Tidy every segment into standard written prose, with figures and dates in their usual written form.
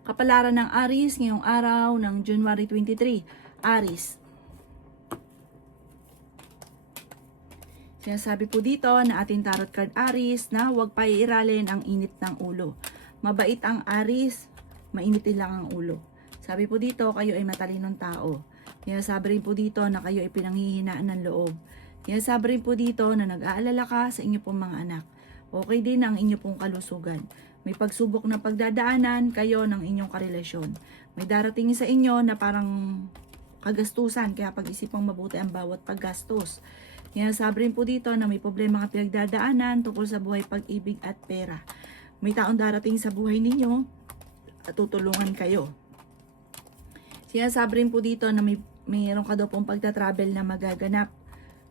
Kapalaran ng Aries ngayong araw ng January 23. Aries. Sinasabi po dito na ating tarot card Aries na huwag paiiralin ang init ng ulo. Mabait ang Aries, mainitin lang ang ulo. Sabi po dito, kayo ay matalinong tao. Sinasabi rin po dito na kayo ay pinanghihinaan ng loob. Sinasabi rin po dito na nag-aalala ka sa inyo pong mga anak. Okay din ang inyo pong kalusugan. May pagsubok na pagdadaanan kayo ng inyong karelasyon. May darating sa inyo na parang kagastusan, kaya pag-isipang mabuti ang bawat paggastos. Sinasabi rin po dito na may problema ka pinagdadaanan tungkol sa buhay, pag-ibig at pera. May taong darating sa buhay ninyo at tutulungan kayo. Sinasabi rin po dito na mayroon ka daw pong pagta-travel na magaganap.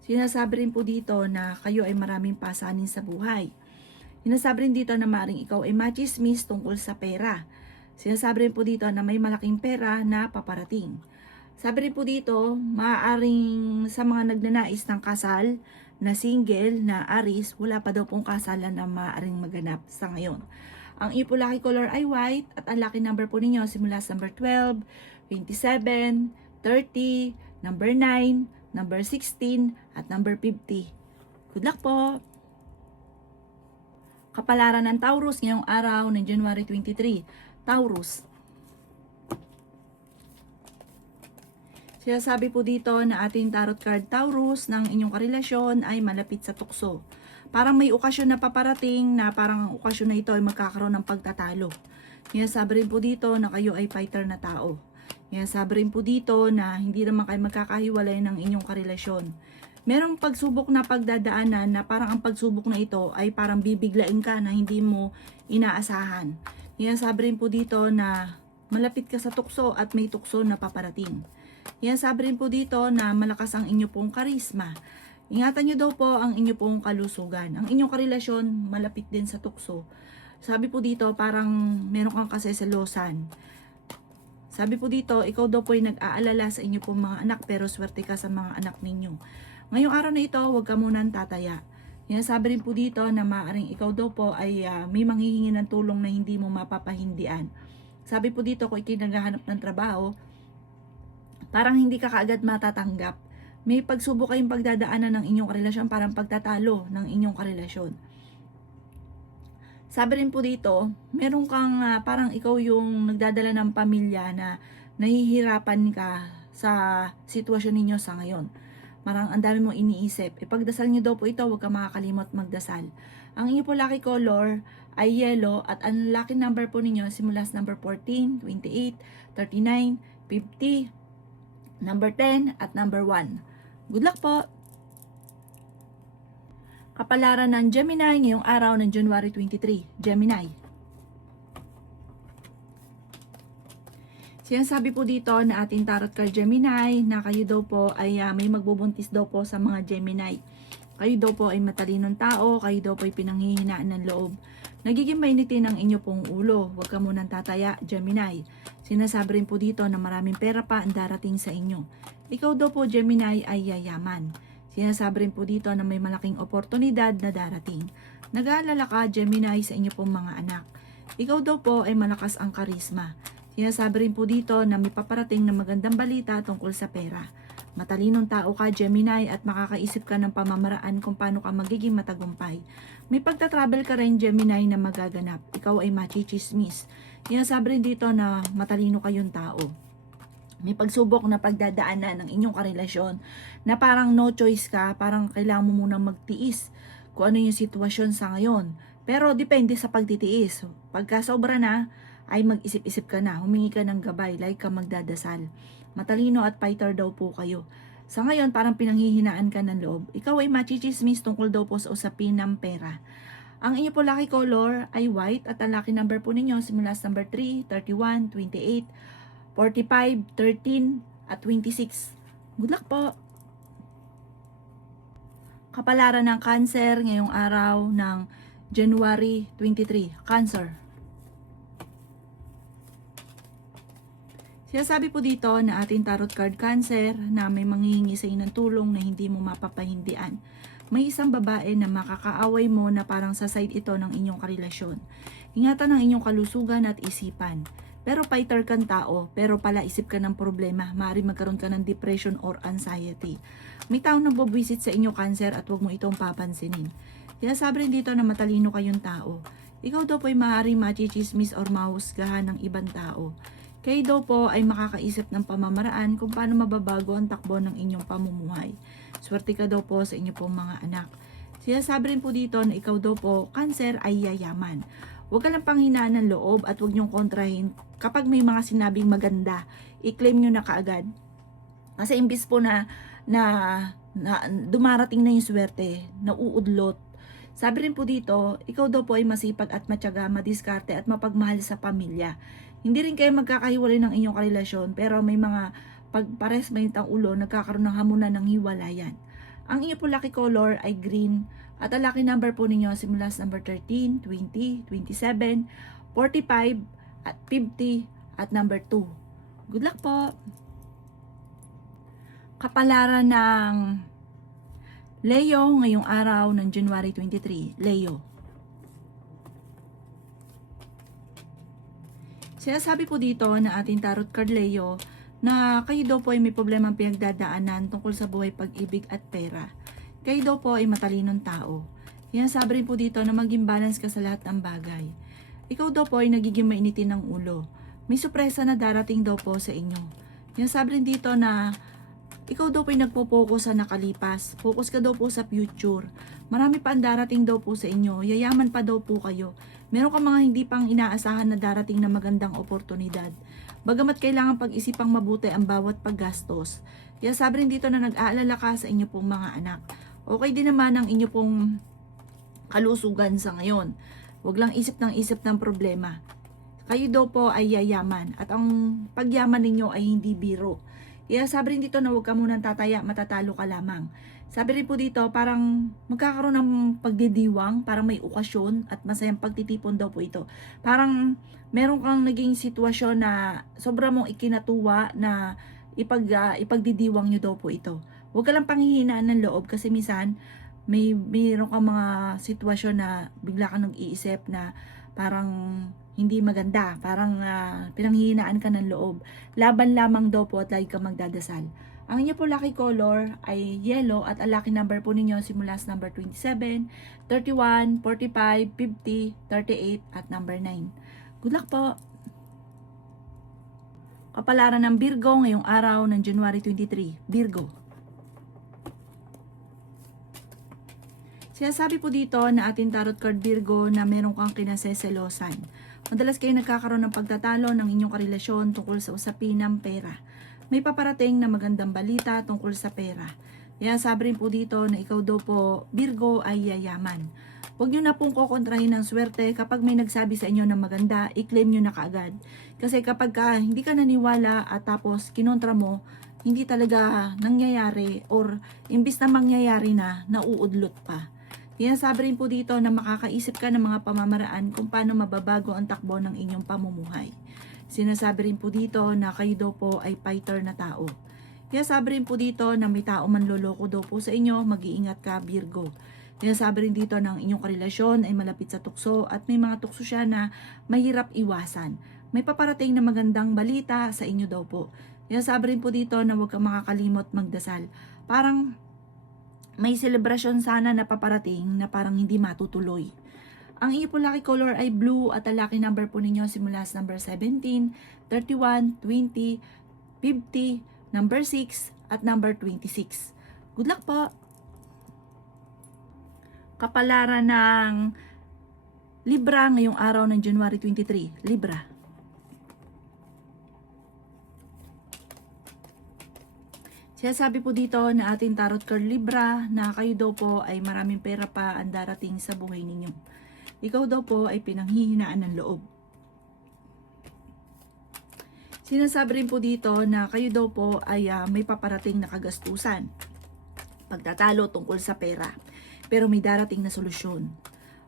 Sinasabi rin po dito na kayo ay maraming pasanin sa buhay. Sinasabi rin dito na maaaring ikaw ay machismis tungkol sa pera. Sinasabi rin po dito na may malaking pera na paparating. Sabi rin po dito, maaaring sa mga nagnanais ng kasal na single na Aries, wala pa daw pong kasalan na maaaring maganap sa ngayon. Ang iyo po lucky color ay white at ang lucky number po ninyo simula sa number 12, 27, 30, number 9, number 16 at number 50. Good luck po! Kapalaran ng Taurus ngayong araw ng January 23. Taurus. Sinasabi po dito na ating tarot card Taurus ng inyong karelasyon ay malapit sa tukso. Parang may okasyon na paparating na parang ang okasyon na ito ay magkakaroon ng pagtatalo. Sinasabi rin po dito na kayo ay fighter na tao. Sinasabi rin po dito na hindi naman kayo magkakahiwalay ng inyong karelasyon. Merong pagsubok na pagdadaanan na parang ang pagsubok na ito ay parang bibiglain ka na hindi mo inaasahan. Sinasabi rin po dito na malapit ka sa tukso at may tukso na paparating. Sinasabi rin po dito na malakas ang inyo pong karisma. Ingatan nyo daw po ang inyo pong kalusugan. Ang inyong karelasyon malapit din sa tukso. Sabi po dito parang meron kang kaseselosan. Sabi po dito, ikaw daw po ay nag-aalala sa inyo pong mga anak pero swerte ka sa mga anak ninyo. Ngayong araw na ito, huwag ka munang tataya. Sinasabi rin po dito na maaaring ikaw daw po ay may manghihingi ng tulong na hindi mo mapapahindian. Sabi po dito, kung ikinaghahanap ng trabaho, parang hindi ka kaagad matatanggap. May pagsubok kayong pagdadaanan ng inyong karelasyon, parang pagtatalo ng inyong karelasyon. Sabi rin po dito, meron kang parang ikaw yung nagdadala ng pamilya na nahihirapan ka sa sitwasyon ninyo sa ngayon. Parang ang dami mong iniisip. Ipagdasal nyo daw po ito, huwag ka makakalimot magdasal. Ang inyo po lucky color ay yellow at ang lucky number po ninyo simula sa number 14, 28, 39, 50, number 10 at number 1. Good luck po! Kapalaran ng Gemini ngayong araw ng January 23. Gemini. Sinasabi po dito na ating tarot card Gemini na kayo daw po ay may magbubuntis daw po sa mga Gemini. Kayo daw po ay matalinong tao, kayo daw po ay pinanghihinaan ng loob. Nagiging mainitin ang inyo pong ulo, huwag ka munang tataya, Gemini. Sinasabi rin po dito na maraming pera pa ang darating sa inyo. Ikaw daw po Gemini ay yayaman. Sinasabi rin po dito na may malaking oportunidad na darating. Nag-aalala ka Gemini sa inyo pong mga anak. Ikaw daw po ay malakas ang karisma. Sinasabi rin po dito na may paparating na magandang balita tungkol sa pera. Matalinong tao ka Gemini at makakaisip ka ng pamamaraan kung paano ka magiging matagumpay. May pagta-travel ka rin Gemini na magaganap. Ikaw ay machichismis. Sinasabi rin dito na matalino kayong tao. May pagsubok na pagdadaanan ng inyong karelasyon na parang no choice ka, parang kailangan mo munang magtiis kung ano yung sitwasyon sa ngayon. Pero depende sa pagtitiis. Pagka sobra na, ay mag-isip-isip ka na, humingi ka ng gabay, like ka magdadasal. Matalino at fighter daw po kayo. Sa ngayon, parang pinanghihinaan ka ng loob. Ikaw ay machichismis tungkol daw po sa usapin ng pera. Ang inyo po lucky color ay white at ang lucky number po ninyo simula sa number 3, 31, 28, 45, 13 at 26. Good luck po! Kapalaran ng Cancer ngayong araw ng January 23. Cancer. Sinasabi po dito na ating tarot card Cancer na may manghihingi sa inyo ng tulong na hindi mo mapapahindian. May isang babae na makakaaway mo na parang sa side ito ng inyong karelasyon. Ingatan ang inyong kalusugan at isipan. Pero fighter kang tao, pero pala isip ka ng problema, maaari magkaroon ka ng depression or anxiety. May taong nabubwisit sa inyo, Cancer, at huwag mo itong papansinin. Kaya sabi rin dito na matalino kayong tao. Ikaw daw po ay maaari machichismis or mahusgahan ng ibang tao. Kayo daw po ay makakaisip ng pamamaraan kung paano mababago ang takbo ng inyong pamumuhay. Swerte ka daw po sa inyo pong mga anak. Sinasabi rin po dito na ikaw daw po, Cancer, ay yayaman. Huwag ka lang panghinaan ng loob at huwag niyong kontrahin kapag may mga sinabing maganda, i-claim nyo na kaagad. Kasi imbis po na dumarating na yung swerte, nauudlot. Sabi rin po dito, ikaw daw po ay masipag at matyaga, madiskarte at mapagmahal sa pamilya. Hindi rin kayo magkakahiwalay ng inyong karelasyon, pero may mga pagpares mainit ang ulo, nagkakaroon ng hamunan ng hiwalayan. Ang inyo po lucky color ay green at ang lucky number po ninyo simula sa number 13, 20, 27, 45, at 50 at number 2. Good luck po! Kapalaran ng Leo ngayong araw ng January 23. Leo. Sinasabi po dito na ating tarot card Leo na kayo daw po ay may problemang pinagdadaanan tungkol sa buhay, pag-ibig at pera. Kayo daw po ay matalinong tao. Sinasabi rin po dito na maging balance ka sa lahat ng bagay. Ikaw daw po ay nagiging mainitin ng ulo. May sorpresa na darating daw po sa inyo. Sinasabi rin dito na ikaw daw po ay nagpo-focus sa nakalipas. Focus ka daw po sa future. Marami pa ang darating daw po sa inyo. Yayaman pa daw po kayo. Meron ka mga hindi pang inaasahan na darating na magandang oportunidad. Bagamat kailangan pag-isipang mabuti ang bawat paggastos. Kaya sabi rin dito na nag-aalala ka sa inyo pong mga anak. Okay din naman ang inyo pong kalusugan sa ngayon. Huwag lang isip ng problema. Kayo daw po ay yayaman at ang pagyaman ninyo ay hindi biro. Kaya sabi rin dito na huwag ka munang tataya, matatalo ka lamang. Sabi rin po dito, parang magkakaroon ng pagdidiwang, parang may okasyon at masayang pagtitipon daw po ito. Parang meron kang naging sitwasyon na sobra mong ikinatuwa na ipagdidiwang nyo daw po ito. Huwag ka lang panghihinaan ng loob kasi minsan mayroon kang mga sitwasyon na bigla kang nag-iisip na parang hindi maganda, parang pinanghihinaan ka ng loob. Laban lamang daw po at lagi kang magdadasal. Ang inyo po lucky color ay yellow at ang lucky number po ninyo simula sa number 27, 31, 45, 50, 38 at number 9. Good luck po! Kapalaran ng Virgo ngayong araw ng January 23. Virgo. Sinasabi po dito na ating tarot card Virgo na meron kang kinaseselosan. Madalas kayo nagkakaroon ng pagtatalo ng inyong karelasyon tungkol sa usapin ng pera. May paparating na magandang balita tungkol sa pera. Kaya sabi rin po dito na ikaw daw po, Virgo, ay yayaman. Huwag nyo na pong kukontrahin ng swerte kapag may nagsabi sa inyo na maganda, i-claim nyo na kaagad. Kasi kapag hindi ka naniwala at tapos kinontra mo, hindi talaga nangyayari or imbis na mangyayari na, nauudlot pa. Kaya sabi rin po dito na makakaisip ka ng mga pamamaraan kung paano mababago ang takbo ng inyong pamumuhay. Sinasabi rin po dito na kayo daw po ay fighter na tao. Kaya sabi rin po dito na may tao manloloko daw po sa inyo, mag-iingat ka Virgo. Kaya sabi rin dito na ang inyong karelasyon ay malapit sa tukso at may mga tukso siya na mahirap iwasan. May paparating na magandang balita sa inyo daw po. Kaya sabi rin po dito na huwag kang makakalimot magdasal. Parang may selebrasyon sana na paparating na parang hindi matutuloy. Ang iyo po lucky color ay blue at ang lucky number po ninyo simula sa number 17, 31, 20, 50, number 6 at number 26. Good luck po! Kapalaran ng Libra ngayong araw ng January 23. Libra. Sinasabi po dito na ating tarot card Libra na kayo daw po ay maraming pera pa ang darating sa buhay ninyo. Ikaw daw po ay pinanghihinaan ng loob. Sinasabi rin po dito na kayo daw po ay may paparating na kagastusan. Pagtatalo tungkol sa pera. Pero may darating na solusyon.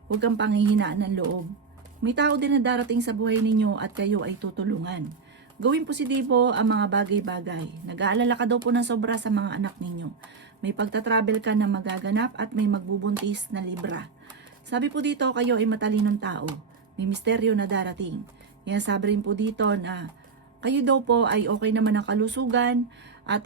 Huwag kang panghihinaan ng loob. May tao din na darating sa buhay ninyo at kayo ay tutulungan. Gawin positibo ang mga bagay-bagay. Nag-aalala ka daw po ng sobra sa mga anak ninyo. May pagtatravel ka na magaganap at may magbubuntis na Libra. Sabi po dito, kayo ay matalinong tao. May misteryo na darating. Yan, sabi rin po dito na kayo daw po ay okay naman ang kalusugan at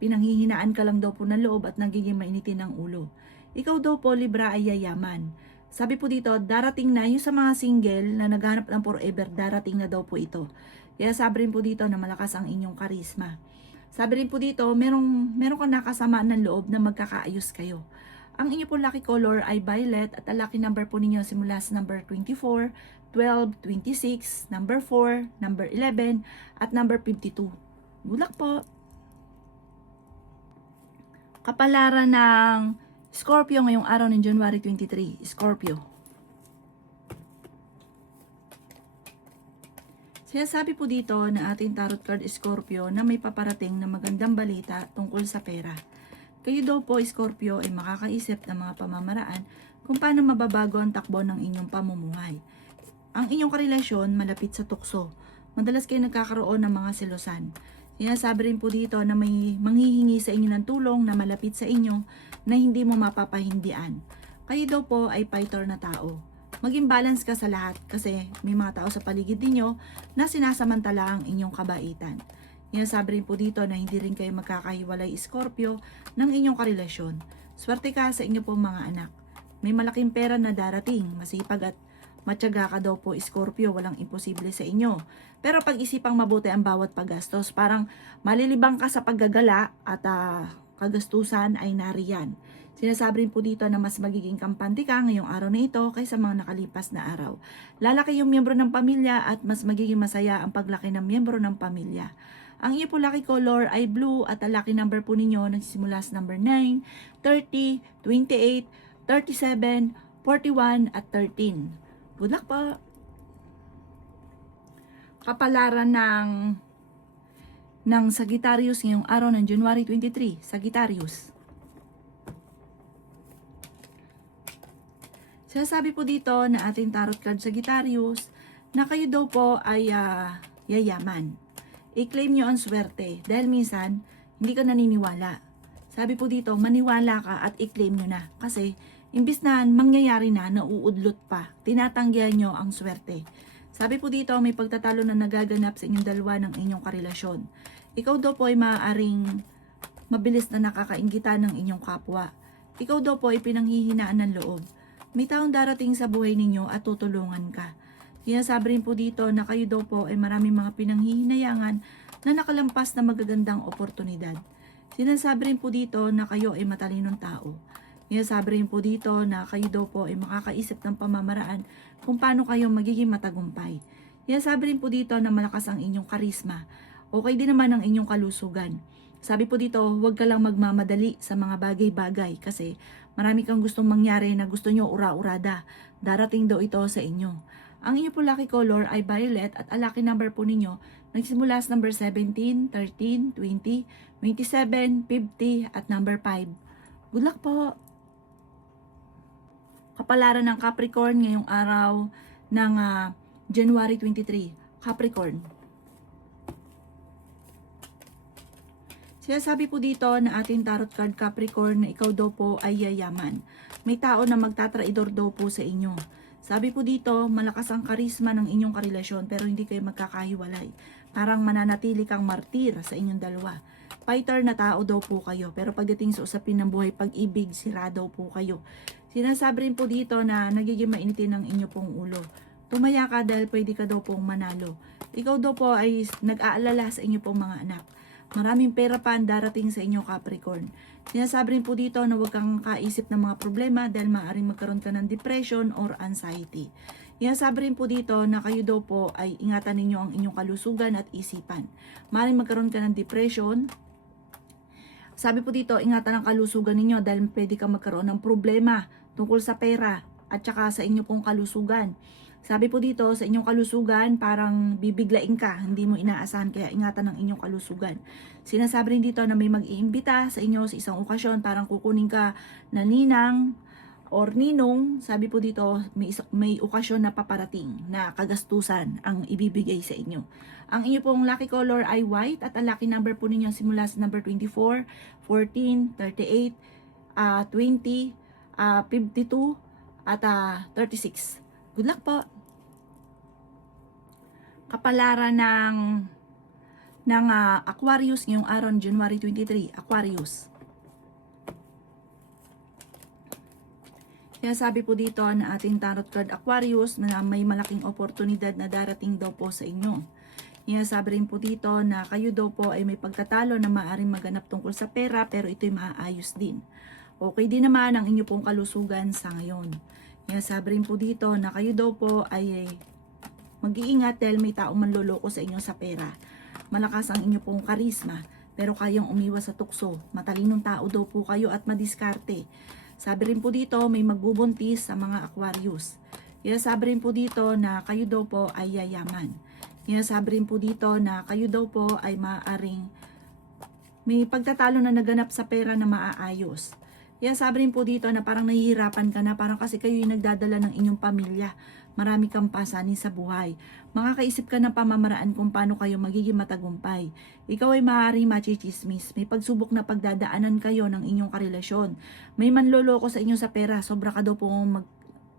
pinanghihinaan ka lang daw po ng loob at nagiging mainitin ng ulo. Ikaw daw po, Libra, ay yayaman. Sabi po dito, darating na yung sa mga single na naghanap ng forever, darating na daw po ito. Kaya sabi rin po dito na malakas ang inyong karisma. Sabi rin po dito, meron kang nakasamaan ng loob na magkakaayos kayo. Ang inyo po lucky color ay violet at ang lucky number po ninyo simula sa number 24, 12, 26, number 4, number 11, at number 52. Good luck po! Kapalaran ng Scorpio ngayong araw ng January 23. Scorpio. Sinasabi po dito na ating tarot card Scorpio na may paparating na magandang balita tungkol sa pera. Kayo daw po, Scorpio, ay makakaisip ng mga pamamaraan kung paano mababago ang takbo ng inyong pamumuhay. Ang inyong karelasyon malapit sa tukso. Madalas kayo nagkakaroon ng mga selosan. Sinasabi rin po dito na may manghihingi sa inyo ng tulong na malapit sa inyo na hindi mo mapapahindian. Kayo daw po ay fighter na tao. Maging balance ka sa lahat kasi may mga tao sa paligid ninyo na sinasamantala ang inyong kabaitan. Sinasabi rin po dito na hindi rin kayo magkakahiwalay, Scorpio, ng inyong karelasyon. Swerte ka sa inyo pong mga anak. May malaking pera na darating, masipag at matyaga ka daw po, Scorpio, walang imposible sa inyo. Pero pag-isipang mabuti ang bawat paggastos, parang malilibang ka sa paggagala at kagastusan ay nariyan. Sinasabi rin po dito na mas magiging kampante ka ngayong araw na ito kaysa mga nakalipas na araw. Lalaki yung miyembro ng pamilya at mas magiging masaya ang paglaki ng miyembro ng pamilya. Ang iyo po lucky color ay blue at ang lucky number po ninyo nagsisimula sa number 9, 30, 28, 37, 41 at 13. Good luck po! Kapalaran ng Sagittarius ngayong araw ng January 23. Sagittarius. Sinasabi po dito na ating tarot card Sagittarius na kayo daw po ay yayaman. I-claim nyo ang swerte dahil minsan hindi ka naniniwala. Sabi po dito, maniwala ka at i-claim nyo na kasi imbis na mangyayari na, nauudlot pa, tinatanggihan nyo ang swerte. Sabi po dito, may pagtatalo na nagaganap sa inyong dalawa ng inyong karelasyon. Ikaw daw po ay maaaring mabilis na nakakainggitan ng inyong kapwa. Ikaw daw po ay pinanghihinaan ng loob. May taong darating sa buhay ninyo at tutulungan ka. Sinasabi rin po dito na kayo daw po ay maraming mga pinanghihinayangan na nakalampas na magagandang oportunidad. Sinasabi rin po dito na kayo ay matalinong tao. Sinasabi rin po dito na kayo daw po ay makakaisip ng pamamaraan kung paano kayo magiging matagumpay. Sinasabi rin po dito na malakas ang inyong karisma. Okay din naman ang inyong kalusugan. Sabi po dito, huwag ka lang magmamadali sa mga bagay-bagay kasi marami kang gustong mangyari na gusto nyo ura-urada. Darating daw ito sa inyo. Ang inyo po lucky color ay violet at ang lucky number po ninyo nagsimula sa number 17, 13, 20, 27, 50 at number 5. Good luck po! Kapalaran ng Capricorn ngayong araw ng January 23. Capricorn. Sinasabi po dito na ating tarot card Capricorn na ikaw daw po ay yayaman. May tao na magtatraidor daw po sa inyo. Sabi po dito, malakas ang karisma ng inyong karelasyon pero hindi kayo magkakahiwalay. Parang mananatili kang martir sa inyong dalawa. Fighter na tao daw po kayo pero pagdating sa usapin ng buhay pag-ibig, sira daw po kayo. Sinasabi rin po dito na nagiging mainitin ang inyo pong ulo. Tumaya ka dahil pwede ka daw pong manalo. Ikaw daw po ay nag-aalala sa inyo pong mga anak. Maraming pera pa ang darating sa inyo, Capricorn. Sinasabi rin po dito na huwag kang kaisip ng mga problema dahil maaaring magkaroon ka ng depression or anxiety. Sinasabi rin po dito na kayo daw po ay ingatan ninyo ang inyong kalusugan at isipan. Maaaring magkaroon ka ng depression. Sabi po dito, ingatan ang kalusugan ninyo dahil pwede ka magkaroon ng problema tungkol sa pera at saka sa inyo pong kalusugan. Sabi po dito, sa inyong kalusugan, parang bibiglain ka, hindi mo inaasahan, kaya ingatan ang inyong kalusugan. Sinasabi rin dito na may mag-iimbita sa inyo sa isang okasyon, parang kukunin ka na ninang or ninong. Sabi po dito, may okasyon na paparating na kagastusan ang ibibigay sa inyo. Ang inyo pong lucky color ay white at ang lucky number po ninyo simula sa number 24, 14, 38, 20, 52, at 36. Good luck po! Kapalaran ng Aquarius ngayong araw, January 23, Aquarius. Kaya sabi po dito na ating tarot card Aquarius na may malaking oportunidad na darating daw po sa inyo. Kaya sabi rin po dito na kayo daw po ay may pagtatalo na maaaring maganap tungkol sa pera, pero ito'y maaayos din. Okay din naman ang inyo pong kalusugan sa ngayon. Kaya sabi rin po dito na kayo daw po ay mag-iingat dahil may taong manloloko sa inyo sa pera. Malakas ang inyo pong karisma, pero kayang umiwas sa tukso. Matalinong tao daw po kayo at madiskarte. Sabi rin po dito, may magbubuntis sa mga Aquarius. Kaya sabi rin po dito na kayo daw po ay yayaman. Kaya sabi rin po dito na kayo daw po ay maaaring may pagtatalo na naganap sa pera na maaayos. Kaya sabi rin po dito na parang nahihirapan ka na, parang kasi kayo yung nagdadala ng inyong pamilya. Marami kang pasanin sa buhay. Makakaisip ka ng pamamaraan kung paano kayo magiging matagumpay. Ikaw ay maaaring machichismis. May pagsubok na pagdadaanan kayo ng inyong karelasyon. May manloloko sa inyo sa pera. Sobra ka daw po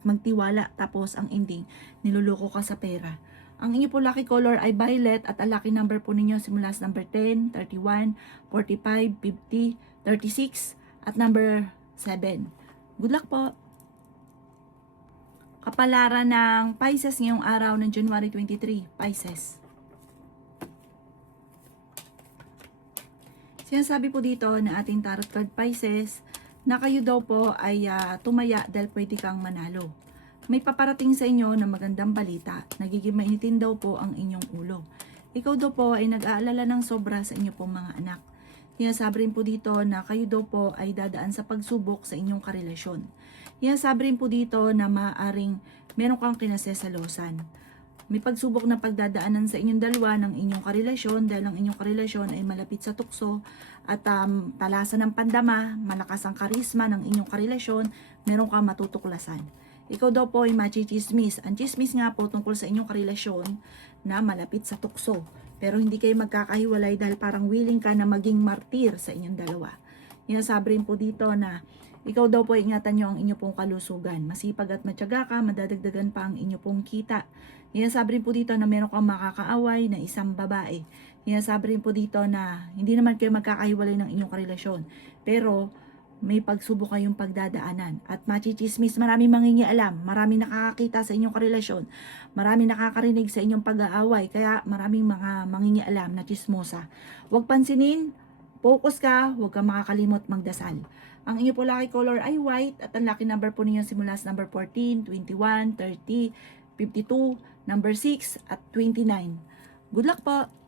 magtiwala. Tapos ang ending, niloloko ka sa pera. Ang inyo po lucky color ay violet at ang lucky number po ninyo simula sa number 10, 31, 45, 50, 36 at number 7. Good luck po! Kapalaran ng Pisces ngayong araw ng January 23, Pisces. Sinasabi po dito na ating tarot card Pisces na kayo daw po ay tumaya dahil pwede kang manalo. May paparating sa inyo na magandang balita. Nagiging mainitin daw po ang inyong ulo. Ikaw daw po ay nag-aalala ng sobra sa inyo pong mga anak. Sabi rin po dito na kayo daw po ay dadaan sa pagsubok sa inyong karelasyon. Sabi rin po dito na maaaring meron kang kinasesalosan. May pagsubok na pagdadaanan sa inyong dalawa ng inyong karelasyon dahil ang inyong karelasyon ay malapit sa tukso at talasan ng pandama, malakas ang karisma ng inyong karelasyon, meron kang matutuklasan. Ikaw daw po ay machichismis. Ang chismis nga po tungkol sa inyong karelasyon na malapit sa tukso. Pero hindi kayo magkakahiwalay dahil parang willing ka na maging martir sa inyong dalawa. Sabi rin po dito na ikaw daw po ingatan nyo ang inyo pong kalusugan. Masipag at matyaga ka, madadagdagan pa ang inyo pong kita. Sabi rin po dito na meron kang makakaaway na isang babae. Sabi rin po dito na hindi naman kayo magkakahiwalay ng inyong karelasyon. Pero may pagsubok kayong pagdadaanan. At machichismis, maraming mangingialam, maraming nakakakita sa inyong karelasyon, maraming nakakarinig sa inyong pag-aaway, kaya maraming mga mangingialam na chismosa. Huwag pansinin, focus ka, huwag kang makakalimot magdasal. Ang inyo po lucky color ay white at ang lucky number po ninyo simula sa number 14, 21, 30, 52, number 6 at 29. Good luck po!